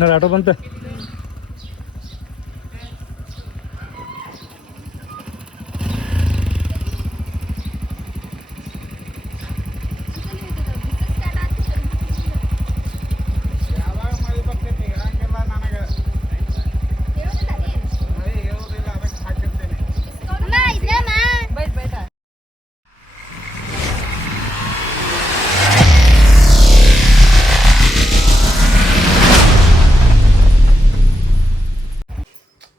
ನೋಡಿ ಆಟೋ ಬಂತೆ.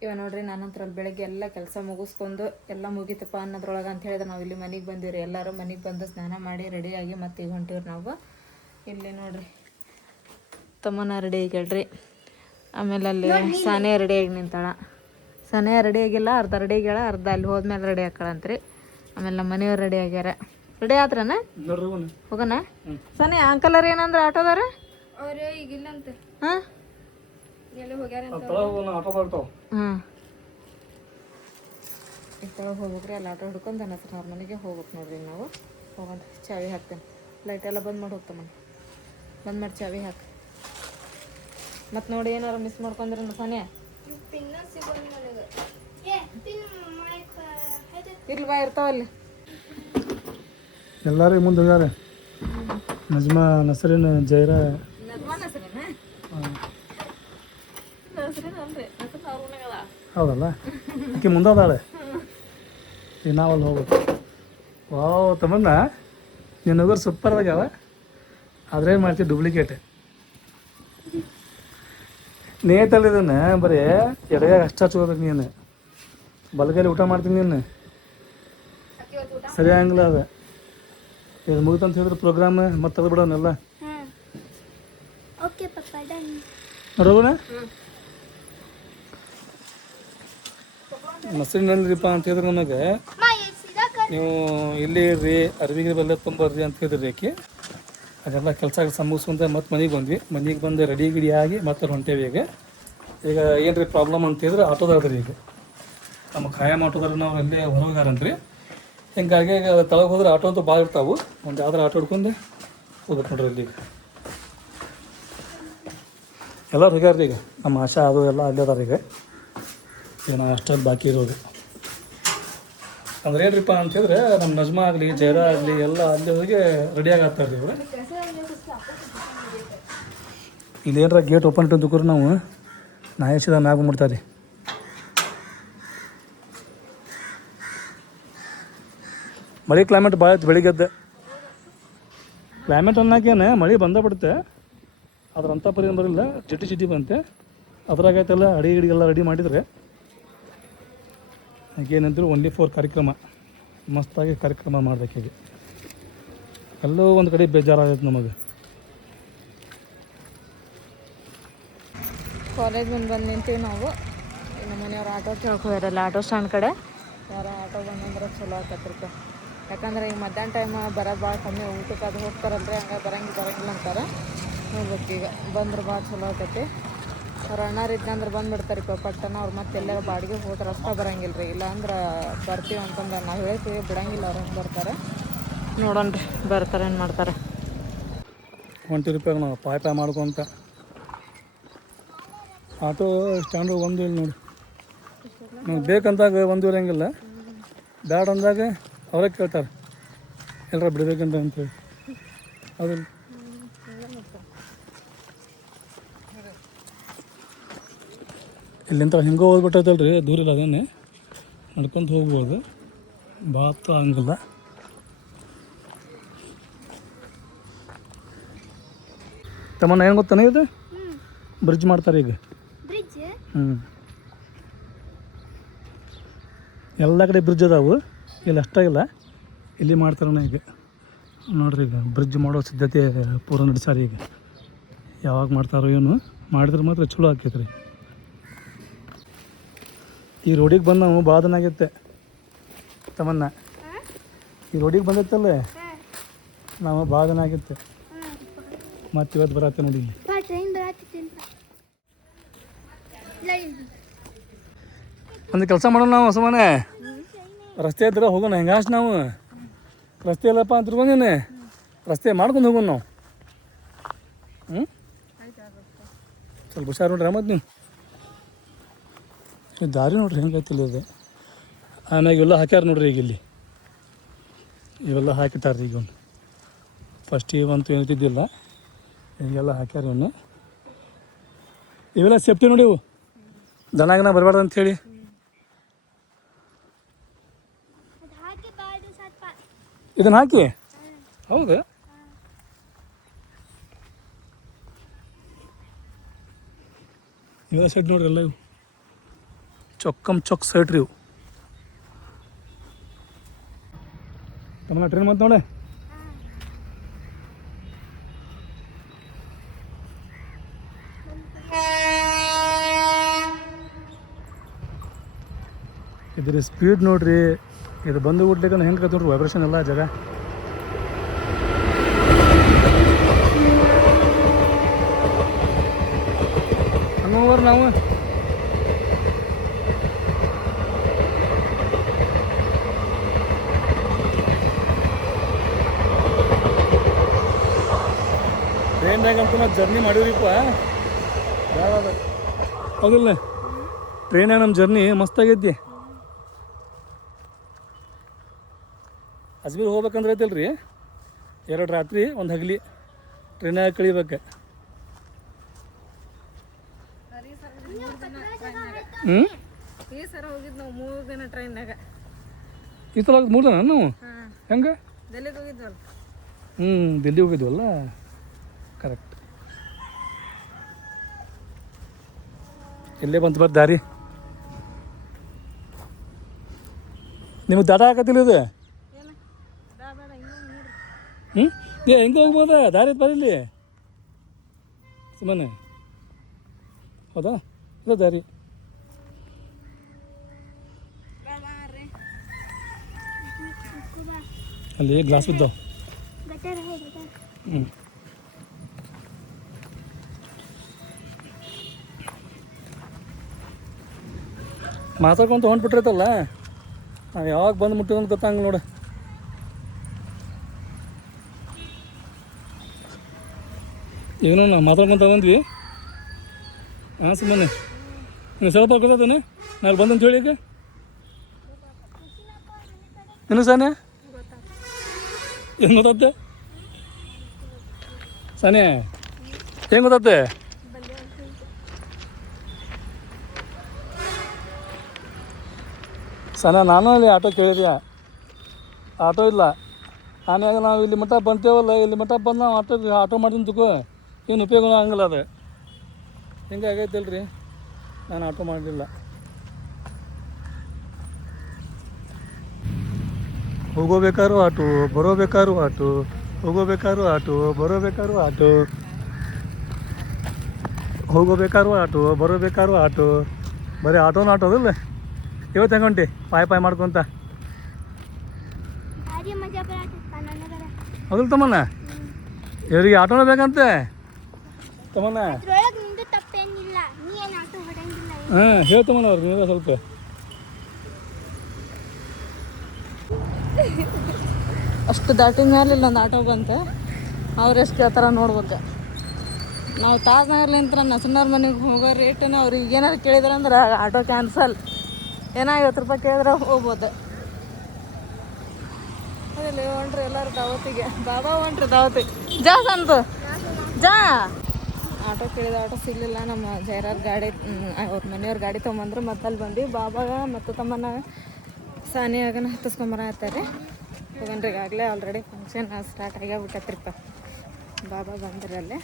ಇವಾಗ ನೋಡ್ರಿ ನಾನಂತರ ಬೆಳಗ್ಗೆ ಎಲ್ಲ ಕೆಲಸ ಮುಗಿಸ್ಕೊಂಡು ಎಲ್ಲ ಮುಗಿತಪ್ಪ ಅನ್ನೋದ್ರೊಳಗೆ ಅಂತ ಹೇಳಿದ್ರೆ ನಾವು ಇಲ್ಲಿ ಮನೆಗೆ ಬಂದಿವ್ರಿ. ಎಲ್ಲರೂ ಮನೆಗೆ ಬಂದು ಸ್ನಾನ ಮಾಡಿ ರೆಡಿಯಾಗಿ ಮತ್ತೆ ಈಗ ಹೊಂಟಿವ್ರಿ ನಾವು. ಇಲ್ಲಿ ನೋಡ್ರಿ ತಮ್ಮನ ರೆಡಿ ಆಗ್ಯಾಳ್ರಿ. ಆಮೇಲೆ ಅಲ್ಲಿ ಸಾನೆ ರೆಡಿಯಾಗಿ ನಿಂತಾಳ. ಸಾನೆ ರೆಡಿ ಆಗಿಲ್ಲ, ಅರ್ಧ ರೆಡಿ ಆಗ್ಯಾಳ, ಅರ್ಧ ಅಲ್ಲಿ ಹೋದ್ಮೇಲೆ ರೆಡಿ ಹಾಕಳಂತ್ರಿ. ಆಮೇಲೆ ನಮ್ಮ ಮನೆಯವ್ರು ರೆಡಿ ಆಗ್ಯಾರ. ರೆಡಿ ಆತ್ರನ ಹೋಗೋಣ. ಸಾನೆ ಅಂಕಲರ್ ಏನಂದ್ರೆ ಆಟೋದಾರ ಅವ್ರೆ ಈಗಿಲ್ಲಂತೆ. ಹಾಂ ಹಾಂ ಈಗ ತೊಳಗೆ ಹೋಗ್ಬೇಕ್ರಿ. ಅಲ್ಲಿ ಆಟೋ ಹಿಡ್ಕೊಂಡು ನನ್ನ ಹತ್ರ ಅವ್ರ ಮನೆಗೆ ಹೋಗ್ಬೇಕು ನೋಡ್ರಿ. ನಾವು ಹೋಗೋಣ. ಚಾವಿ ಹಾಕ್ತೇನೆ. ಲೈಟ್ ಎಲ್ಲ ಬಂದ್ ಮಾಡಿ ಹೋಗ್ತಾನೆ. ಬಂದ್ ಮಾಡಿ ಚಾವಿ ಹಾಕಿ. ಮತ್ತು ನೋಡಿ ಏನಾರು ಮಿಸ್ ಮಾಡ್ಕೊಂಡ್ರೆ ಸಾನೆ ಇಲ್ವಾ ಇರ್ತಾವಲ್ಲಿ. ಎಲ್ಲರೂ ಮುಂದೆ ಹೋಗ್ಯಾರ. ನಜ್ಮಾ, ನಸರಿನ, ಜೈರ. ಹೌದಲ್ಲ, ಆಕೆ ಮುಂದೆ ಅದಾಳೆ. ಈಗ ನಾವಲ್ಲಿ ಹೋಗ್ಬೇಕು. ವಾವ್ ತಮ್ಮನ್ನ, ನೀನು ಹೋಗೋರು ಸೂಪರ್ ಆಗ್ಯಾವ. ಆದ್ರೆ ಏನು ಮಾಡ್ತೀವಿ, ಡೂಪ್ಲಿಕೇಟ್. ನೇತಲ್ಲಿ ಇದನ್ನು ಬರೀ ಎಡಗಾಗ ಅಷ್ಟು ಹಚ್ಕೋಬೇಕು. ನೀನು ಬಲಗೈಲಿ ಊಟ ಮಾಡ್ತೀನಿ. ನೀನು ಸರಿ ಆಗಂಗಿಲ್ಲ. ಅದು ಇದು ಮುಗಿತಂತ ಹೇಳಿದ್ರೆ ಪ್ರೋಗ್ರಾಮ್ ಮತ್ತೆ ತೆಗೆದು ಬಿಡೋನೆಲ್ಲ. ನೋಡೋಣ. ಮಸರಿನಂದ್ರಿಪ್ಪ ಅಂತ ಹೇಳಿದ್ರೆ ನಮಗೆ ನೀವು ಇಲ್ಲಿ ಇರ್ರಿ, ಅರ್ವಿಗೆ ಬೆಲ್ಲ ತುಂಬರ್ರಿ ಅಂತ ಹೇಳಿದ್ರಿ. ಆಕೆ ಅದೆಲ್ಲ ಕೆಲಸ ಮುಗಿಸ್ಕೊಂತ ಮತ್ತೆ ಮನೆಗೆ ಬಂದ್ವಿ. ಮನೆಗೆ ಬಂದು ರೆಡಿ ಗಿಡಿ ಆಗಿ ಮತ್ತೆ ಹೊಂಟೇವಿ. ಈಗ ಏನು ರೀ ಪ್ರಾಬ್ಲಮ್ ಅಂತ ಹೇಳಿದ್ರೆ ಆಟೋದಾರ್ರಿ. ಈಗ ನಮ್ಮ ಖಾಯಂ ಆಟೋದಾರ ನಾವು ಅಲ್ಲೇ ಹೊರಗಾರಂತ್ರಿ. ಹಿಂಗಾಗಿ ಈಗ ತಳಗೆ ಹೋದ್ರೆ ಆಟೋ ಅಂತೂ ಭಾಳ ಇರ್ತಾವೆ. ಒಂದು ಯಾವ್ದಾರು ಆಟೋ ಹಿಡ್ಕೊಂಡು ಹೋಗ್ಬೇಕು ನೋಡ್ರಿ. ಅಲ್ಲಿ ಈಗ ಎಲ್ಲರೂ ಹೋಗ್ಯಾರ್ರಿ. ಈಗ ನಮ್ಮ ಆಶಾ ಅದು ಎಲ್ಲ ಅಲ್ಲೇ ಅದಾರ. ಈಗ ಏನೋ ಅಷ್ಟೊಂದು ಬಾಕಿ ಇರೋದು ಅಂದ್ರೆ ಏನ್ರಿಪ್ಪ ಅಂತ ಹೇಳಿದ್ರೆ, ನಮ್ಮ ನಜ್ಮಾ ಆಗಲಿ, ಜೈರ ಆಗಲಿ ಎಲ್ಲ ಅಲ್ಲಿ ಹೋಗಿ ರೆಡಿಯಾಗಿ ಆಗ್ತಾರ್ರಿ ಇವರು. ಇಲ್ಲಿ ಏನಾರ ಗೇಟ್ ಓಪನ್ ಇಟ್ಟು ನಾವು ನಾಯಸಿದ ಮ್ಯಾಗ ಬಂದ್ಬಿಡ್ತಾರೆ. ಮಳೆ ಕ್ಲೈಮೇಟ್ ಭಾಳ ಐತೆ. ಬೆಳಿಗ್ಗೆದ್ದೆ ಕ್ಲೈಮೇಟ್ ಅನ್ನೋಕೇನೆ ಮಳೆ ಬಂದೇ ಬಿಡುತ್ತೆ. ಅದ್ರಂಥ ಪರಿ ಬರಲಿಲ್ಲ. ಚಿಟಿ ಬಂತೆ. ಅದ್ರಾಗೈತೆಲ್ಲ ಅಡಿಗೆಲ್ಲ ರೆಡಿ ಮಾಡಿದರೆ ಏನಂದ್ರೆ ಓನ್ಲಿ ಫಾರ್ ಕಾರ್ಯಕ್ರಮ. ಮಸ್ತಾಗಿ ಕಾರ್ಯಕ್ರಮ ಮಾಡ್ಬೇಕು. ಎಲ್ಲೋ ಒಂದು ಕಡೆ ಬೇಜಾರಾಗೈತೆ ನಮಗೆ. ಕಾಲೇಜ್ ಮುಂದೆ ಬಂದು ನಿಂತೀವಿ ನಾವು. ನಮ್ಮ ಮನೆಯವ್ರು ಆಟೋ ಕೇಳ್ಕೋಯಾರಲ್ಲ ಆಟೋ ಸ್ಟ್ಯಾಂಡ್ ಕಡೆ. ಯಾರೋ ಆಟೋ ಬಂದಂದ್ರೆ ಚಲೋ ಆಕತ್ರಿಪ್ಪ. ಯಾಕಂದ್ರೆ ಈಗ ಮಧ್ಯಾಹ್ನ ಟೈಮ್ ಬರೋದು ಭಾಳ ಕಮ್ಮಿ. ಊಟಕ್ಕೆ ಅದು ಹೋಗ್ತಾರಲ್ರಿ, ಹಂಗೆ ಬರಂಗಿಲ್ಲ ಅಂತಾರೆ. ಹೋಗ್ಬೇಕು. ಈಗ ಬಂದ್ರೆ ಭಾಳ ಚಲೋ ಆಕೈತಿ. ಅವ್ರ ಅಣ್ಣಾರು ಇದ್ದಂದ್ರೆ ಬಂದುಬಿಡ್ತಾರಿಪ್ಪ ಪಟ್ಟನ. ಅವ್ರು ಮತ್ತೆ ಎಲ್ಲರೂ ಬಾಡಿಗೆ ಹೋದ್ರೆ ಅಷ್ಟೇ ಬರಂಗಿಲ್ಲ ರೀ. ಇಲ್ಲಾಂದ್ರೆ ಬರ್ತೀವಿ ಅಂತಂದ್ರೆ ನಾವು ಹೇಳ್ತೀವಿ, ಬಿಡಂಗಿಲ್ಲ. ಅವ್ರು ಹೆಂಗೆ ಬರ್ತಾರೆ ನೋಡೋಣ್ರಿ. ಬರ್ತಾರೆ ಏನು ಮಾಡ್ತಾರೆ. 20 ರೂಪಾಯಿ ನಾವು ಪಾಯ ಮಾಡ್ಕೊಂತ ಆಟೋ ಸ್ಟ್ಯಾಂಡು ಒಂದು ಇಲ್ಲಿ ನೋಡಿ. ನಮ್ಗೆ ಬೇಕಂದಾಗ ಒಂದು ಇರೋಂಗಿಲ್ಲ, ಬ್ಯಾಡ ಅಂದಾಗ ಅವರೇ ಕೇಳ್ತಾರೆ ಎಲ್ಲರ ಬಿಡಬೇಕಂತ ಅಂತೇಳಿ. ಹೌದಿಲ್ಲ? ಇಲ್ಲಿಂದ ಹಿಂಗೆ ಹೋಗ್ಬಿಟ್ಟೈತಲ್ರಿ, ದೂರ ಇಲ್ಲ. ಅದೇನೆ ನಡ್ಕೊಂತ ಹೋಗ್ಬೋದು. ಭಾಳ ಹಂಗಿಲ್ಲ. ತಮ್ಮನ್ನ ಏನು ಗೊತ್ತಾನೆ, ಇದು ಬ್ರಿಡ್ಜ್ ಮಾಡ್ತಾರೆ ಈಗ. ಎಲ್ಲ ಕಡೆ ಬ್ರಿಡ್ಜ್ ಅದಾವು, ಇಲ್ಲಿ ಅಷ್ಟಾಗಿಲ್ಲ. ಇಲ್ಲಿ ಮಾಡ್ತಾರಣ್ಣ ಈಗ. ನೋಡ್ರಿ, ಈಗ ಬ್ರಿಡ್ಜ್ ಮಾಡೋ ಸಿದ್ಧತೆ ಪೂರ ನಡೆಸ್ಯಾರ. ಈಗ ಯಾವಾಗ ಮಾಡ್ತಾರೋ ಏನು, ಮಾಡಿದ್ರೆ ಮಾತ್ರ ಚಲೋ ಆಕೈತೆ ರೀ. ಈ ರೋಡಿಗೆ ಬಂದು ನಾವು ಭಾಳ ದಿನ ಆಗೈತೆ ತಮ್ಮನ್ನ. ಈ ರೋಡಿಗೆ ಬಂದೈತಲ್ಲ ನಾವು ಭಾಳ ದಿನ ಆಗೈತೆ. ಮತ್ತೆ ಇವತ್ತು ಬರತ್ತೆ ನೋಡಿ. ಒಂದು ಕೆಲಸ ಮಾಡೋಣ ನಾವು ಸುಮ್ಮನೆ. ರಸ್ತೆ ಇದ್ರೆ ಹೋಗೋಣ. ಹೆಂಗಾಸ್ ನಾವು ರಸ್ತೆ ಇಲ್ಲಪ್ಪ ಅಂತ ತಿರ್ಕೊಂಡೇನೆ, ರಸ್ತೆ ಮಾಡ್ಕೊಂಡು ಹೋಗೋಣ ನಾವು. ಸ್ವಲ್ಪ ಹುಷಾರು ನೋಡ್ರಿ ಮತ್ತು ನೀವು ಈ ದಾರಿ ನೋಡ್ರಿ ಹೆಂಗೈತಿಲ್ಲ ಇದು. ಆಮ್ಯಾಗ ಇವೆಲ್ಲ ಹಾಕ್ಯಾರ ನೋಡ್ರಿ ಈಗ ಇಲ್ಲಿ ಇವೆಲ್ಲ ಹಾಕಿಟ್ಟಾರ್ರಿ ಈಗ ಒಂದು ಫಸ್ಟಿಗೆ ಬಂತು ಏನಿದ್ದಿದ್ದಿಲ್ಲ ಈಗೆಲ್ಲ ಹಾಕ್ಯಾರ ಇವನ್ನ. ಇವೆಲ್ಲ ಸೇಫ್ಟಿ ನೋಡಿ ಇವು ದನಾಗನ ಬರಬಾರ್ದು ಅಂಥೇಳಿ. ಇದನ್ನು ಹಾಕಿ ಹೌದು ಇವೆಲ್ಲ ಸೆಟ್ ನೋಡ್ರಿ ಎಲ್ಲ ಇವು ಚೊಕ್ ಸೈಟ್ ರೀ ಇವು. ತಮ್ಮ ಟ್ರೈನ್ ಬಂತು ನೋಡೆ. ಇದ್ರ ಸ್ಪೀಡ್ ನೋಡ್ರಿ, ಇದು ಬಂದು ಬಿಡ್ಲಿಕ್ಕೆ ಹೆಂಗೆ ಕತ್ ನೋಡ್ರಿ ವೈಬ್ರೇಷನ್ ಎಲ್ಲ ಜಾಗ. ಹಂಗೋರ್ ನಾವು ಟ್ರೈನ್ದಾಗಂತೂ ನಾವು ಜರ್ನಿ ಮಾಡಿವ್ರಿಪ್ಪ ಯಾವಾಗ ಹೌದಿಲ್ಲ. ಟ್ರೈನಾಗ ನಮ್ಮ ಜರ್ನಿ ಮಸ್ತಾಗೈತಿ. ಅಜ್ಮೀರ್ ಹೋಗ್ಬೇಕಂದ್ರೆ ಐತಲ್ಲ ರೀ 2 ರಾತ್ರಿ 1 ಹಗಲಿ ಟ್ರೈನಾಗ ಕಳಿಬೇಕು. ಈ ಸರ ಹೋಗಿದ್ದು ನಾವು 3 ದಿನ ಟ್ರೈನ್ನಾಗ. ಈ ಸಲ 3 ದಿನ ನಾವು ಹೆಂಗೆ ಡೆಲ್ಲಿಗೆ ಹೋಗಿದ್ವಲ್ಲ. ದಿಲ್ಲಿ ಹೋಗಿದ್ವಲ್ಲ ಕರೆಕ್ಟ್. ಇಲ್ಲೇ ಬಂತು ಬರ್ರಿ ದಾರಿ. ನಿಮಗೆ ದಾಟ ಹಾಕತ್ತಿಲ್ಲ ಇದು ಹೆಂಗೆ ಹೋಗ್ಬೋದ ದಾರಿ ಐತೆ ಬರೀಲಿ ಸುಮ್ಮನೆ ಹೌದಾ ಇದು ದಾರಿ. ಅಲ್ಲಿ ಗ್ಲಾಸ್ ಇದ್ದಾವ. ಮಾತಾಡ್ಕೊಂತ ಹೊಂಟ್ಬಿಟ್ರೈತಲ್ಲ ನಾವು ಯಾವಾಗ ಬಂದು ಮುಟ್ಟಿದ ಅಂತ ಗೊತ್ತಂಗ ನೋಡು. ಈಗ ನಾವು ಮಾತಾಡ್ಕೊಂತ ಬಂದ್ವಿ. ಹಾಂ ಸುಮ್ಮನೆ ನೀವು ಸ್ವಲ್ಪ ಗೊತ್ತಾನೆ ನಾನು ಬಂದಂತ ಹೇಳಿ ಈಗ ಏನು ಸಾನೆ ಏನು ಗೊತ್ತತ್ತೆ ಸಾನೆ ಹೆಂಗೆ ಗೊತ್ತತ್ತೆ ಸಣ್ಣ ನಾನು ಅಲ್ಲಿ ಆಟೋ ಕೇಳಿದ್ಯಾ ಆಟೋ ಇಲ್ಲ. ಆಮ್ಯಾಗ ನಾವು ಇಲ್ಲಿ ಮಟ್ಟ ಬಂತೇವಲ್ಲ, ಇಲ್ಲಿ ಮಟ್ಟ ಬಂದು ನಾವು ಆಟೋ ಮಾಡ್ತೀನಿ ತಗೋ ಏನು ಉಪಯೋಗ ಆಗಂಗಿಲ್ಲ. ಅದು ಹಿಂಗೆ ಆಗೈತಿಲ್ಲ ರೀ, ನಾನು ಆಟೋ ಮಾಡಲಿಲ್ಲ. ಹೋಗೋಬೇಕಾದ್ರೂ ಆಟೋ ಬರೋಬೇಕಾದ್ರೂ ಆಟೋ, ಹೋಗೋಬೇಕಾದ್ರೂ ಆಟೋ ಬರೋಬೇಕಾದ್ರೂ ಆಟೋ, ಹೋಗೋಬೇಕಾದ್ರೂ ಆಟೋ ಬರೋಬೇಕಾದ್ರೂ ಆಟೋ, ಬರೀ ಆಟೋನ ಆಟೋದಿಲ್ಲ. ಇವತ್ತು ಹೆಂಗೊಂಟಿ ಪಾಯ್ ಮಾಡ್ಕೊಂತ ಹೌದಿಲ್ಲ ತಮ್ಮನ್ನ? ಇವ್ರಿಗೆ ಆಟೋನ ಬೇಕಂತೆ ತಮ್ಮನ್ನ. ಹಾಂ ಹೇಳ್ತಮ್ಮನ ಅವ್ರಿಗೆ ನೀವೇ ಸ್ವಲ್ಪ ಅಷ್ಟು ದಾಟಿದ ಮೇಲೆ ಇಲ್ಲೊಂದು ಆಟೋ ಬಂತೆ. ಅವ್ರು ಎಷ್ಟು ಕೇಳ್ತಾರ ನೋಡ್ಬೇಕು. ನಾವು ತಾಜ್ನಗರ್ಲಿಂತ ನಸನವ್ರ ಮನೆಗೆ ಹೋಗೋ ರೇಟನ್ನ ಅವ್ರಿಗೆ ಏನಾರು ಕೇಳಿದ್ರೆ ಅಂದ್ರೆ ಆಟೋ ಕ್ಯಾನ್ಸಲ್. ಏನೋ 50 ರೂಪಾಯಿ ಕೇಳಿದ್ರೆ ಹೋಗ್ಬೋದು. ಅದೇ ಹೊಂಟ್ರಿ ಎಲ್ಲರೂ ದಾವತಿಗೆ. ಬಾಬಾ ಹೊಂಟ್ರಿ ದಾವತಿಗೆ ಜಾ ಸಂತು ಜಾ. ಆಟೋ ಕೇಳಿದ ಆಟೋ ಸಿಗಲಿಲ್ಲ. ನಮ್ಮ ಜೈರಾರ್ ಗಾಡಿ ಅವ್ರ ಮನೆಯವ್ರ ಗಾಡಿ ತೊಗೊಂಬಂದ್ರೆ ಮತ್ತೆ ಅಲ್ಲಿ ಬಂದು ಬಾಬಾಗ ಮತ್ತು ತಮ್ಮನ ಸಾನಿಯಾಗನ ಹತ್ತಿಸ್ಕೊಂಬರತ್ತಾರೆ. ಹೋಗನ್ರಿ ಈಗಾಗಲೇ ಆಲ್ರೆಡಿ ಫಂಕ್ಷನ್ ಸ್ಟಾರ್ಟ್ ಆಗ್ಯಾಬಿಟ್ಟೈತ್ರಿಪ್ಪ. ಬಾಬಾ ಬಂದ್ರಿ ಅಲ್ಲೇ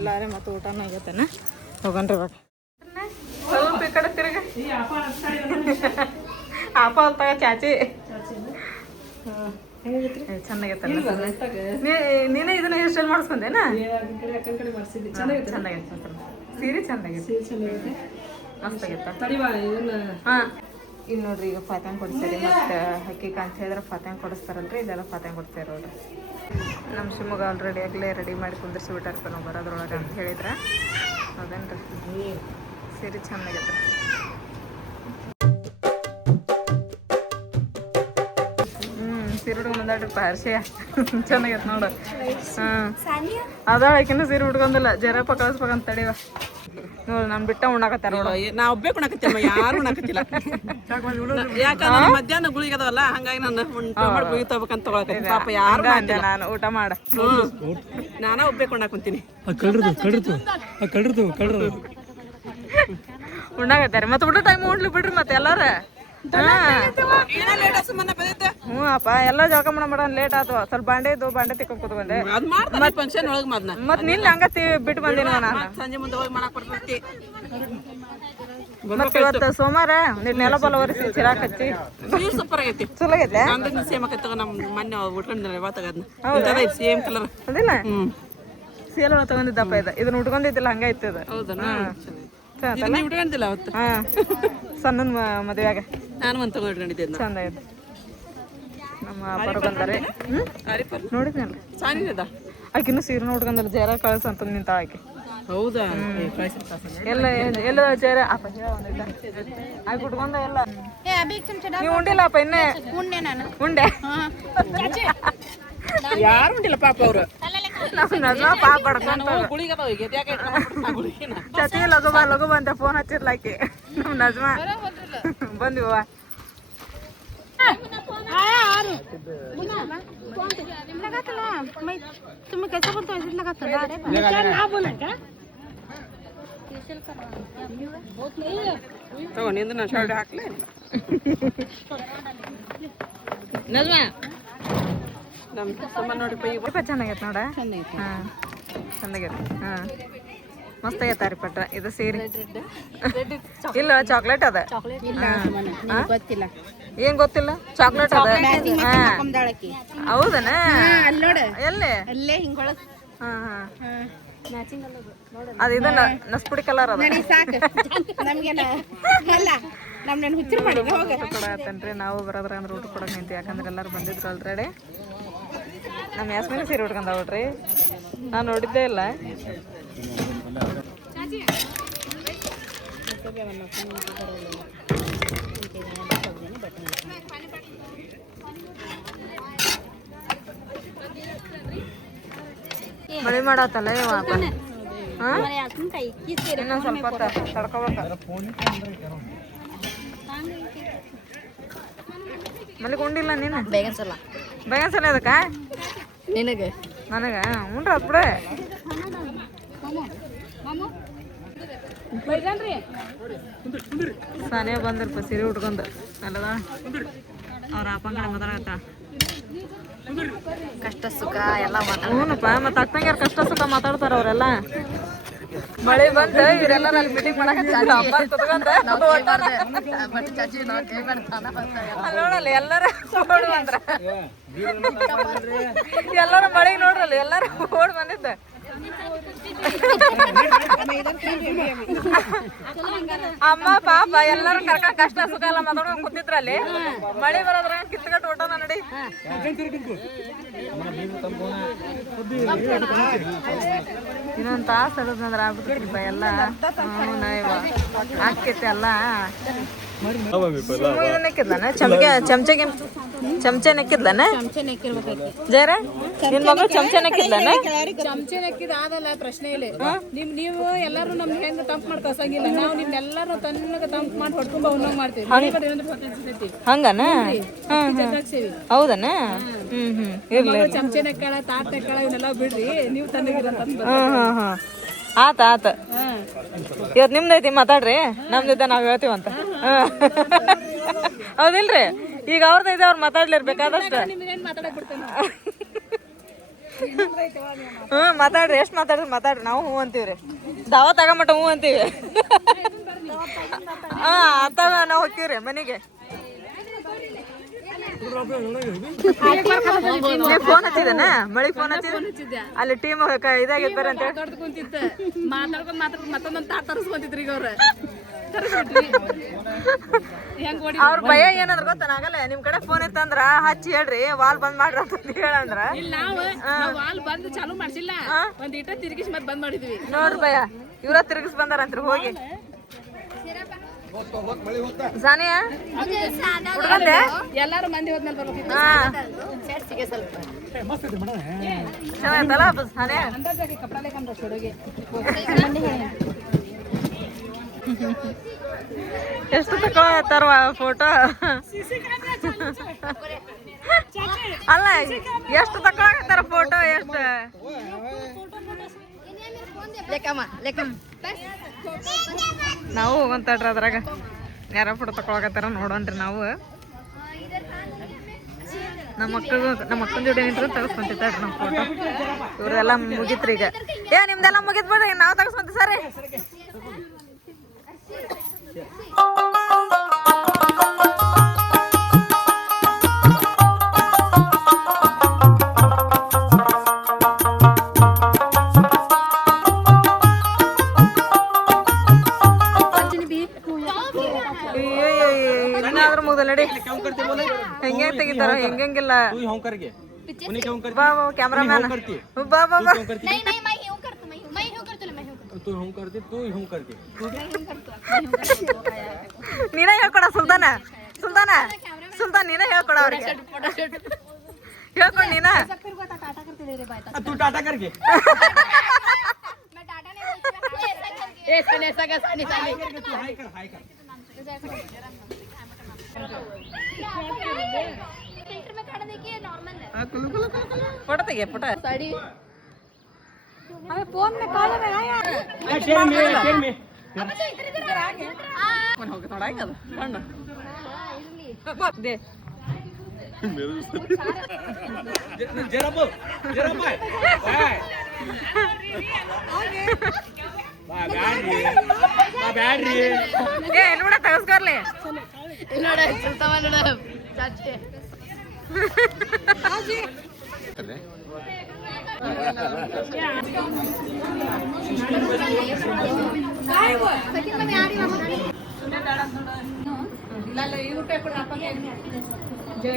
ಎಲ್ಲಾರೇ ಮತ್ತು ಊಟನೂ ಆಗೈತನ. ಹೋಗನ್ರಿ ಇವಾಗ ಸ್ವಲ್ಪ ಈ ಕಡೆ ತಿರುಗಿ ಆಪ ಅಲ್ತಾಗ ಚಾಚಿ ಚೆನ್ನಾಗೈತೆ. ನೀನೇ ಇದನ್ನ ಹೇರ್ ಸ್ಟೈಲ್ ಮಾಡಿಸ್ಕೊಂಡೇನಾ? ಚೆನ್ನಾಗೈತೆ ಸೀರೆ ಚೆನ್ನಾಗೈತೆ ಮಸ್ತ್ ಆಗೈತೆ. ಹಾಂ ಇಲ್ಲಿ ನೋಡ್ರಿ ಈಗ ಪಾತ್ಯಾಂಗ್ ಕೊಡಿಸ್ತಾರೆ. ಮತ್ತು ಅಕ್ಕಿ ಅಂತ ಹೇಳಿದ್ರೆ ಪಾತ್ಯಾಂಗ್ ಕೊಡಿಸ್ತಾರಲ್ರಿ, ಇದೆಲ್ಲ ಪಾತ್ಯಾಂಗ್ ಕೊಡ್ತಾರೆ ನೋಡ್ರಿ. ನಮ್ಮ ಶಿವಮೊಗ್ಗ ಆಲ್ರೆಡಿ ಆಗಲೇ ರೆಡಿ ಮಾಡಿ ಕುಂದಿರ್ಸಿ ಬಿಟ್ಟಾರಪ್ಪ ನಾವು ಬರೋದ್ರೊಳಗೆ ಅಂತ ಹೇಳಿದ್ರೆ. ಹೌದೇನ್ರಿ ಸೀರೆ ಚೆನ್ನಾಗೈತೆ. ಸೀರೆ ಉಟ್ಕೊಂಡು ಬಂದಾಡ್ರಿಪ್ಪ ಹರ್ಷಿಯ ಚೆನ್ನಾಗೈತೆ ನೋಡು. ಹಾಂ ಅದಾಳ ಆಕಿನ್ನೂ ಸೀರೆ ಉಟ್ಕೊಂದಿಲ್ಲ. ಜರಪ್ಪ ಕಳಿಸ್ಬೇಕಂತ ತಡೀವ. ನೋಡಿ ನಾನು ಬಿಟ್ಟ ಉಣ್ಣಾಕತ್ತಾರ ನೋಡು. ನಾ ಒಬ್ಬೇ ಕುಣಕತ್ತಮ್ಮ, ಯಾರು ಉಣ್ಣಾಕತ್ತಿಲ್ಲ. ಯಾಕಂದ್ರೆ ಮಧ್ಯಾಹ್ನ ಗುಳಿಗೆ ಅದಾವಲ್ಲ, ಹಂಗಾಗಿ ನಾನು ಗುಳಿಗೆ ತಗೋಬೇಕಂತ ತಗೊಳಕತ್ತೀನಿ. ಪಾಪ ಯಾರು ಅಂದೆ ನಾನು ಊಟ ಮಾಡ. ನಾನ ಒಬ್ಬೇ ಕುಣಾಕ್ ಕುಂತೀನಿ. ಉಣ್ಣಾಕತ್ತಾರೆ ಮತ್ತೆ ಊಟ ಟೈಮ್ ಉಣ್ಲಿ ಬಿಡ್ರಿ ಮತ್ತೆ ಎಲ್ಲಾರ. ಹ್ಞೂ ಅಪ್ಪ ಎಲ್ಲ ಜಳಕ ಮಾಡ ಲೇಟ್ ಆತು. ಸ್ವಲ್ಪ ಬಾಂಡೆ ಇದ್ದು ಬಾಂಡೆ ತಿಕ್ಕೊಂಡ್ ಕೂತ್ಕೊಂಡೆ. ಫಂಕ್ಷನ್ ಒಳಗೆ ಮತ್ ನಿನ್ನ ಹಂಗ ಬಿಟ್ಟು ಬಂದಿನ ನಾನು. ಸಂಜೆ ಮುಂದೆ ಹೋಗಿ ಮಾಡಕ್ ಬರ್ತೈತಿ. ಮತ್ತೆ ಇವತ್ತು ಸೋಮವಾರ ನೆಲ ಬಲ ಒರೆಸಿ ಚಿರಾಕ್ ಹಚ್ಚಿ ಸೂಪರ್ ಆಗೈತಿ. ಚಲೋ ಆಗೈತೆ. ಅಂದ್ರೆ ಸೇಮ್ ಆಕೈತಿ. ನಮ್ ಮೊನ್ನೆ ಉಟ್ಕೊಂಡಿದ್ದೆ ಯಾವತ್ತಾಗ ಅದನ್ನ ಸೇಮ್ ಕಲರ್. ಅದಿಲ್ಲ ಸೀಲ್ ಒಳಗೆ ತಗೊಂಡಿದ್ದಪ್ಪ ಇದನ್ನ ಉಟ್ಕೊಂಡಿದ್ದಿಲ್ಲ ಹಂಗ ಐತಿ ಅದು. ಹೌದಾ? ಉಟ್ಕೊಂಡಿಲ್ಲ ಅವತ್ತು. ಹಾ ಸಣ್ಣನ್ ಮದುವೆಯಾಗ ನಾನು ಒಂದು ತಗೊಂಡಿದ್ದೆ. ಚಂದ ಐತೆ. ನಮ್ಮ ಅಪ್ಪರು ಬಂದಾರೆ. ನೋಡಿದ್ನಲ್ಲ ಸಾನಿದ ಆಕಿನ್ನು ಸೀರೆ ಉಟ್ಕೊಂಡಲ್ಲ ಜೇರ ಕಳ್ಸ ಅಂತ ನಿಂತ ಆಕಿ. ಹೌದಾ? ಎಲ್ಲ ಎಲ್ಲ ಜೇರ ಆಕಿ ಉಟ್ಕೊಂಡ ಎಲ್ಲ. ನೀವು ಉಂಡಿಲ್ಲ ಅಪ್ಪ ಇನ್ನೇ? ಉಂಡೆ ಯಾರು ಉಂಟಿಲ್ಲ ಪಾಪ ಅವ್ರು. ಪಾಪ ಚತಿ ಲಘು ಬಂದ ಫೋನ್ ಹಚ್ಚಿರ್ಲಾಕಿ ನಮ್ ನಜ್ಮಾ ಬಂದಿವ. ತಗೊಂಡು ನಾ ಶರ್ಟ್ ಹಾಕ್ಲೇ ನಜ್ಮಾ ನಮ್ ಸಾಮಾನ್ ನೋಡ್ರಿ. ಚೆನ್ನಾಗೈತೆ ನೋಡ. ಹಾ ಚೆನ್ನಾಗೈತೆ. ಹಾ ಮಸ್ತ್ ಆಗೈತೆ ಅರಿಪಟ್ಟ ಇದು ಸೀರೆ. ಇಲ್ಲ ಚಾಕ್ಲೇಟ್ ಅದ. ಗೊತ್ತಿಲ್ಲ ಏನ್ ಗೊತ್ತಿಲ್ಲ? ಚಾಕ್ಲೇಟ್ ಅದ. ಹೌದನ? ಎಲ್ಲಿ? ಅಲ್ಲೇ ಹಿಂಗೊಳಗ್ ಹಾ ಹಾ ಅದ ಇದನ್ನ ನಸ್ಪುಡಿ ಕಲರ್ ಅದ. ಸಾಕು ನಮ್ಗೆಲ್ಲ ಅಲ್ಲ ನಮ್ನ ಹುಚ್ಚರು ಮಾಡಿ ಕೊಡತ್ತೇನ್ರಿ. ನಾವು ಬರೋದ್ರ ಅಂದ್ರೆ ಊಟ ಕೊಡಕ್ ನಿಂತಿ. ಯಾಕಂದ್ರೆ ಎಲ್ಲಾರು ಬಂದಿದ್ರು ಆಲ್ರೆಡಿ. ನಮ್ಮ ಯಾಸ್ಮಿನ ಸೀರೆ ಉಟ್ಕೊಂಡ ಬಿಡ್ರಿ. ನಾನು ನೋಡಿದ್ದೇ ಇಲ್ಲ. ಮಳೆ ಮಾಡತ್ತಲ್ಲ ಇವಾಗ. ಇನ್ನೊಂದ್ ಸ್ವಲ್ಪ ತಡ್ಕೋಬೇಕ. ಮಲ್ಲಿಗೆ ಉಂಡಿಲ್ಲ ನೀನು? ಬೇಗನ್ಸಲ್ಲ ಬೇಗನ್ಸಲ್ಲ ಅದಕ್ಕ ನಿನಗೆ ನನಗ ಉಂಡ್ರ ಅದ್ ಬಿಡ. ಸಾನಿಯ ಬಂದಿರ್ಪ ಸೀರೆ ಉಟ್ಕೊಂಡ್ ಅಲ್ಲದ ಅವ್ರ ಅಪ್ಪನ ಕಡೆ ಮಾತಾಡತ್ತ. ಕಷ್ಟ ಸುಖ ಎಲ್ಲ ಹ್ಞೂನಪ್ಪ ಮತ್ತೆ ಅಕ್ಕಂಗ್ಯಾರ ಕಷ್ಟ ಸುಖ ಮಾತಾಡ್ತಾರ ಅವ್ರೆಲ್ಲ. ಮಳೆ ಬಂದು ಇವರೆಲ್ಲ ಅಲ್ಲಿ ಮೀಟಿಂಗ್ ಮಾಡಕತ್ತಿದ್ರು. ಅಪ್ಪ ಕುತ್ಕೊಂಡ ನೋಡಲ್ಲ ಎಲ್ಲಾರ ಓಡ್ ಬಂದ್ರ. ಎಲ್ಲಾರ ಮಳೆಗೆ ನೋಡ್ರಲ್ಲ ಎಲ್ಲಾರ ಓಡ್ ಬಂದಿದ್ದ. ಅಮ್ಮ ಪಾಪ ಎಲ್ಲರೂ ಕರ್ಕ ಕಷ್ಟ ಸುಖ ಎಲ್ಲ ಮಾತಾಡ್ಕೊಂಡ್ ಕೂತಿದ್ರಲ್ಲಿ. ಮಳೆ ಬರೋದ್ರ ಕಿತ್ಕಟ್ ಹೊಟ್ಟೋದ ನೋಡಿ. ಇನ್ನೊಂದ್ ತಾಸ ಹಿಡಿದ್ನಂದ್ರ ಆಗ್ಬಿಟ್ಟಿಪ್ಪ ಎಲ್ಲ. ಆಕೈತಿ ಎಲ್ಲ. ನೆಕ್ಕಿದ್ಲಾನ ಚಮಚೆ ನೆಕ್ಕಿದ್ಲಾನ ಜೈರ? ನಿನ್ ಮಗಳು ಚಮಚೆ ನೆಕ್ಕಿದ್ಲಾನ? ಚಮಚೆ ನೆಕ್ಕಿದ ಆದಲ್ಲ ಪ್ರಶ್ನೆ ಇಲ್ಲ. ನೀವು ಎಲ್ಲಾರು ನಮ್ಗೆ ಹೆಂಗ್ ತಂಪ್ ಮಾಡಿ ಕಸಂಗಿಲ್ಲ. ನಾವು ನಿಮ್ನೆಲ್ಲಾರು ತನ್ನಗ ತಂಪ್ ಮಾಡಿ ಹೊಡ್ಕೊಂಡ್ ಅವನ್ನ ಮಾಡ್ತೀವಿ. ಹಂಗನ? ಹೌದನ? ಇರ್ಲಿ. ಚಮಚೆ ನೆಕ್ಕಳ ತಾಟ್ ನೆಕ್ಕಳ ಇವನ್ನೆಲ್ಲ ಬಿಡ್ರಿ, ನೀವು ತನ್ನಗಿರಂತ. ಆತ ಇವತ್ತು ನಿಮ್ದೈತಿ ಮಾತಾಡ್ರಿ. ನಮ್ದಿದ್ದ ನಾವ್ ಹೇಳ್ತೀವಂತ. ಹೌದಿಲ್ರಿ? ಈಗ ಅವ್ರದೈತೆ ಅವ್ರು ಮಾತಾಡ್ಲಿರ್ಬೇಕಾದಷ್ಟು. ಮಾತಾಡ್ರಿ. ಎಷ್ಟ್ ಮಾತಾಡ್ರಿ ಮಾತಾಡ್ರಿ. ನಾವು ಹೂ ಅಂತೀವ್ರಿ. ದಾವ ತಗೊಂಮಟ ಹೂ ಅಂತೀವಿ. ಅತ್ತಾಗ ನಾವು ಹೋಗ್ತೀವ್ರಿ ಮನೆಗೆ. ಫೋನ್ ಹಚ್ಚಿದನ? ಮಳಿಗ್ ಫೋನ್ ಹಚ್ಚಿದ? ಅಲ್ಲಿ ಟೀಮ್ ಇದಾಗಿದ್ ಬೇರೆ ಅಂತ ಅವ್ರ ಭಯ ಏನಾದ್ರು ಗೊತ್ತ ಆಗಲ್ಲ. ನಿಮ್ ಕಡೆ ಫೋನ್ ಇತ್ತಂದ್ರ ಹಚ್ಚಿ ಹೇಳ್ರಿ ವಾಲ್ ಬಂದ್ ಮಾಡ್ರಿ ಅಂತ ಹೇಳಂದ್ರ ಚಾಲು ಮಾಡ್ಸಿಲ್ಲ. ಒಂದ್ ಇಟ್ಟ ತಿರುಗಿಸಿ ಮತ್ ಬಂದ್ ಮಾಡಿದ್ವಿ ನೋಡ್ರಿ ಭಯ. ಇವ್ರ ತಿರುಗಿಸ್ ಬಂದಾರಂತ್ರಿ ಹೋಗಿ. ಸಾನಿಯಾ ಹುಡ್ಗಂದೆ? ಎಲ್ಲಾರು ಮಂದಿ ಹೋದ್ಮೇಲೆ ಬರ್ಬೇಕಿತ್ತು. ಚೆನ್ನಾಗತ್ತಲ್ಲ ಸಾನಿಯಾ? ಕಪಡಾಲೆ ಕಂಡ್ರೆ ಎಷ್ಟು ತಗೊಳತ್ತಾರ ಫೋಟೋ ಅಲ್ಲ ಎಷ್ಟು ತಗೊಳತ್ತಾರ ಫೋಟೋ ಎಷ್ಟು ನಾವು ಹೋಗಂತಾಡ್ರಿ ಅದ್ರಾಗ ಯಾರ ಫೋಟೋ ತಗೊಳಕತ್ತಾರ ನೋಡೋಣ್ರಿ ನಾವು ನಮ್ಮ ಅಕ್ಕನ ಜೋಡಿ ನಿಂತ್ರು ತಗಸ್ಕೊಂತಿದ್ದಾಡ್ರಿ ನಮ್ಮ ಫೋಟೋ ಇವ್ರೆಲ್ಲ ಮುಗಿತ್ರಿ ಈಗ ನಿಮ್ದೆಲ್ಲ ಮುಗಿತ್ ಬಿಡ್ರಿ ನಾವು ತಗಸ್ಕೊಂತೀವಿ ಸರಿ ಇನ್ನಾದ್ರೂ ಮುಗ್ದಲ್ಲ ನಡಿ ಹೆಂಗೆ ತೆಗಿತಾರ ಹೆಂಗಿಲ್ಲ ಬಾ ಬಾ ಕ್ಯಾಮ್ರಾಮ್ಯಾನ್ ಬಾ ಬಾ ಬಾ ನೀನ ಹೇಳ್ಕೊಡ ಸುಲ್ತಾನ ಸುಲ್ತಾನ ಸುಲ್ತಾನ್ ನೀನ ಹೇಳ್ಕೊಡ ಅವ್ರಿಗೆ ಹೇಳ್ಕೊಡ್ ನೀನ फोटो तेगे फोटो साड़ी हमें फोन में कॉल में आया शेयर में अब जो इधर आ गया फोन हो गया थोड़ा है कब ठंडा दे जरा भाई बैटरी ए नोड़ा तगस कर ले नोड़ा चलता नोड़ा चाचे हाजी काय वो सेकंड में आ रही है ला ला यू पे पड़ा अपन जे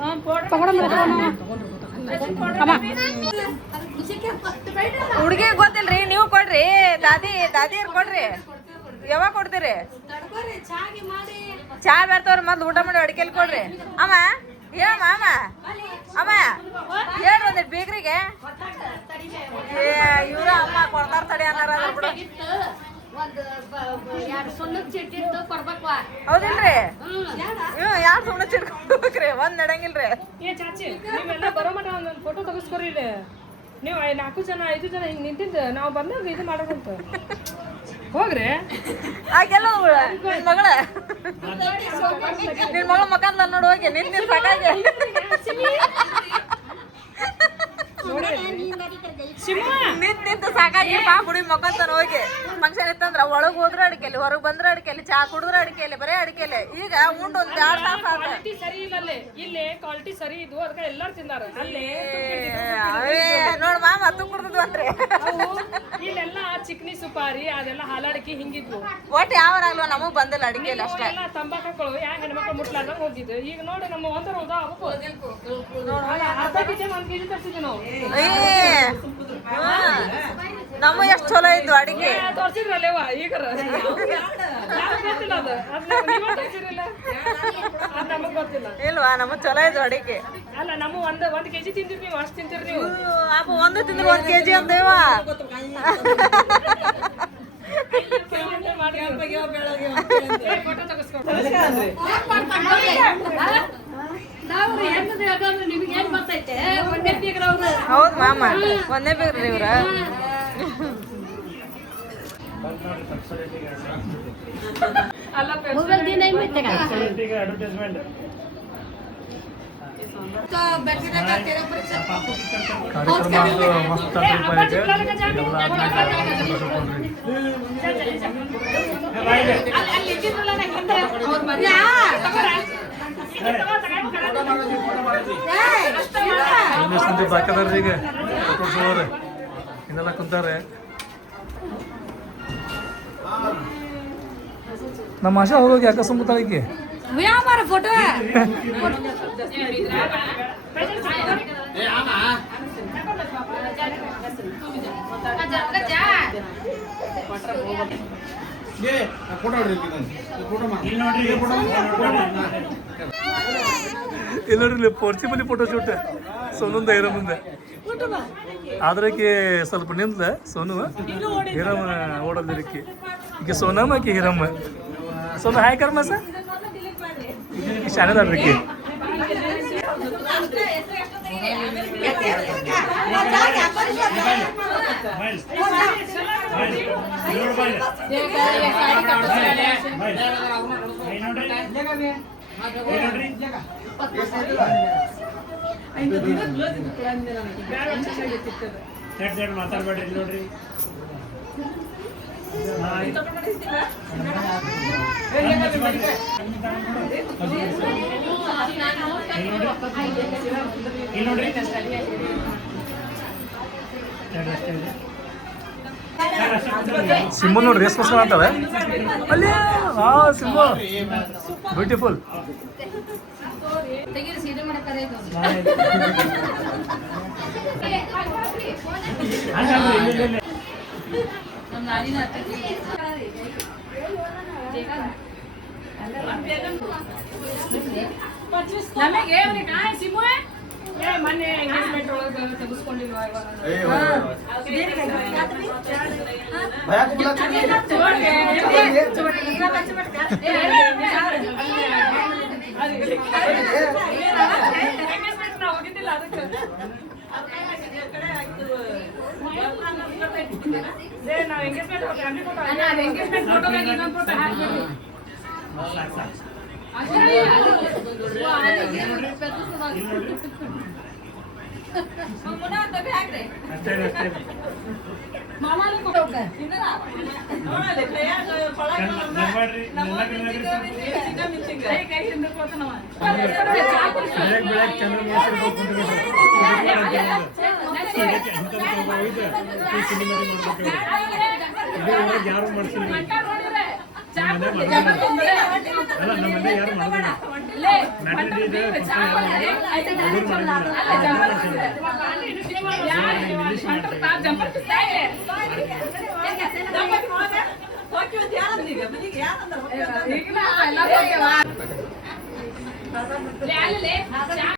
हां पकड़ मेरे ಹುಡುಗಿ ಗೊತ್ತಿಲ್ರಿ ನೀವು ಕೊಡ್ರಿ ದಾದಿ ಕೊಡ್ರಿ ಯಾವಾಗ ಕೊಡ್ತೀರಿ ಚಾ ಬೇರ್ತವ್ರಿ ಮೊದ್ಲು ಊಟ ಮಾಡಿ ಅಡಿಕೆಲ್ ಕೊಡ್ರಿ ಅಮ್ಮ ಹೇಳಮ್ಮ ಅಮ್ಮ ಹೇಳ್ರಿ ಒಂದಿಟ್ಟು ಬೀಗ್ರಿಗೆ ಇವ್ರ ಅಮ್ಮ ಕೊಡ್ತಾರ ತಡಿ ಅನ್ನಾರ ಬಿಡು ಹೌದಿಲ್ರಿ ಯಾರು ಸುಮ್ಮನೆ ಚಿಡ್ಕೊಬೇಕ್ರಿ ಒಂದ್ ನಡಂಗಿಲ್ರಿ ಬರೋ ಮಟ ಒಂದೊಂದು ಫೋಟೋ ತಗಸ್ಕೊರಿ ನೀವು 4 ಜನ 5 ಜನ ಹಿಂಗ್ ನಿಂತಿದ್ದು ನಾವು ಬಂದಾಗ ಇದು ಮಾಡೋದಂತ ಹೋಗ್ರಿ ಆಗೆಲ್ಲ ನಿನ್ ಮಗಳ ಮಕ್ಕಂದ ನೋಡು ಹೋಗಿ ನಿನ್ ಸಾಕಾಗಿ ನಿಂತು ಸಾಕಾಗಿ ಬಾ ಹುಡಿ ಮಕ್ಕಂತಾನ ಹೋಗಿ ಫಂಕ್ಷನ್ ಇತ್ತಂದ್ರ ಒಳಗ್ ಹೋದ್ರ ಅಡಿಕೆಲಿ ಹೊರಗ್ ಬಂದ್ರ ಅಡಿಕೆಲಿ ಚಾ ಕುಡಿದ್ರ ಅಡಿಕೆಲಿ ಬರೇ ಅಡಿಕೆಲಿ ಈಗ ಉಂಡು ಒಂದ್ 2 ತಾಸ ಸರಿ ಇಲ್ಲ ಇಲ್ಲಿ ಕ್ವಾಲಿಟಿ ಸರಿ ಇದು ಅದಕ್ಕೆ ಎಲ್ಲಾರು ತಿಂದಾರ ನೋಡ್ ಮಾಮ ತುಕ್ ಕುಡ್ದು ಅಂತ್ರಿ ಇಲ್ಲೆಲ್ಲ ಚಿಕ್ನಿ ಸುಪಾರಿ ಅದೆಲ್ಲ ಹಾಲಾಡಿಕೆ ಹಿಂಗಿದ್ವು ಒಟ್ಟು ಯಾವಾಗಲೂ ನಮಗ್ ಬಂದಿಲ್ಲ ಅಡಿಕೆಲಿ ಅಷ್ಟೇ ಎಲ್ಲ ತಂಬಾಕಗಳು ಯಾ ಹೆಣ್ಮಕ್ಳು ಮುಟ್ಲಾರ್ದಂಗ ಹೋಗಿದ್ದು ಈಗ ನೋಡಿ ನಮ್ಮ ಒಂದರ ಉದಾ ಅರ್ಧ ಕೆಜಿ 1 ಕೆಜಿ ತರ್ಸಿದ್ವಿ ನಾವು ನಮ್ಮ ಎಷ್ಟು ಚಲೋ ಇದ್ವು ಅಡಿಗೆ ತೋರ್ಸಿದ್ರಲ್ಲೇವ ಈಗ ಗೊತ್ತಿಲ್ಲ ಅದು ನಮಗ್ ಗೊತ್ತಿಲ್ಲ ಇಲ್ವಾ ನಮಗ್ ಚಲೋ ಇದ್ವು ಅಡಿಗೆ ಅಲ್ಲ ನಮ್ಮ ಒಂದ್ ಕೆಜಿ ತಿಂದಿರಿ ನೀವು ಅಷ್ಟು ತಿಂತೀರಿ ನೀವು ಅಪ್ಪ ಒಂದು ತಿಂದ್ರೆ 1 ಕೆಜಿ ಅಂತೇವ ಫೋಟೋ ತಗಸ್ಕೊಂಡು ಹೌದ್ ಮಾಮ ಒಂದೇ ಬೇಕ್ರಿ ಇವ್ರ ಬಾಕಿ ಅದಾರ್ರಿ ಈಗ ತೋರ್ಸೋರು ಇನ್ನೆಲ್ಲ ಕುಂತಾರೆ ನಮ್ಮ ಆಶಾ ಹೋಗೋಗಿ ಯಾಕೆ ಸುಮ್ಮತಾಳಿಕೆ ಫೋಟೋ ಇಲ್ಲಿ ನೋಡ್ರಿ ಪೋರ್ಚಿಬಲಿ ಫೋಟೋ ಶೂಟ್ ಸೋನುಂದ ಹೀರೋ ಮುಂದೆ ಆದ್ರಕ್ಕೆ ಸ್ವಲ್ಪ ನಿಂದ್ಲ ಸೋನು ಹೀರೋ ಓಡಲ್ದಿರಕ್ಕೆ की सोनम की हिरम सोनम हाय कर मसा शानदार की ಮಾತಾಡ್ಬೇಡ್ರಿ ನೋಡ್ರಿ ಸಿಂಬು ನೋಡಿ ರೇಸ್ ಕೋಸ್ಕರ ಅಂತವೆ ಅಲ್ಲಿ ಹಾ ಸಿಂಬು ಬ್ಯೂಟಿಫುಲ್ ಮೊನ್ನೆ ಎಂಗೇಜ್ಮೆಂಟ್ ಒಳಗೆ ತೆಗೆಸ್ಕೊಂಡಿಲ್ವಾ ಇವಾಗ ಎಂಗೇಜ್ಮೆಂಟ್ ನಾವು ಹೋಗಿದ್ದಿಲ್ಲ ಅದಕ್ಕೆ ನಾವು ಎಂಗೇಜ್ಮೆಂಟ್ ಎಂಗೇಜ್ಮೆಂಟ್ ಫೋಟೋದಾಗ ಇನ್ನೊಂದು ಫೋಟೋ ಹಾಕ್ಬೇಕು ಯಾರು ಮಾಡ್ಸಿಲ್ಲ ಅಲ್ಲ ನಮ್ಮಲ್ಲಿ ಯಾರು ಮಾಡೋದಿಲ್ಲ ಜಂಪರ್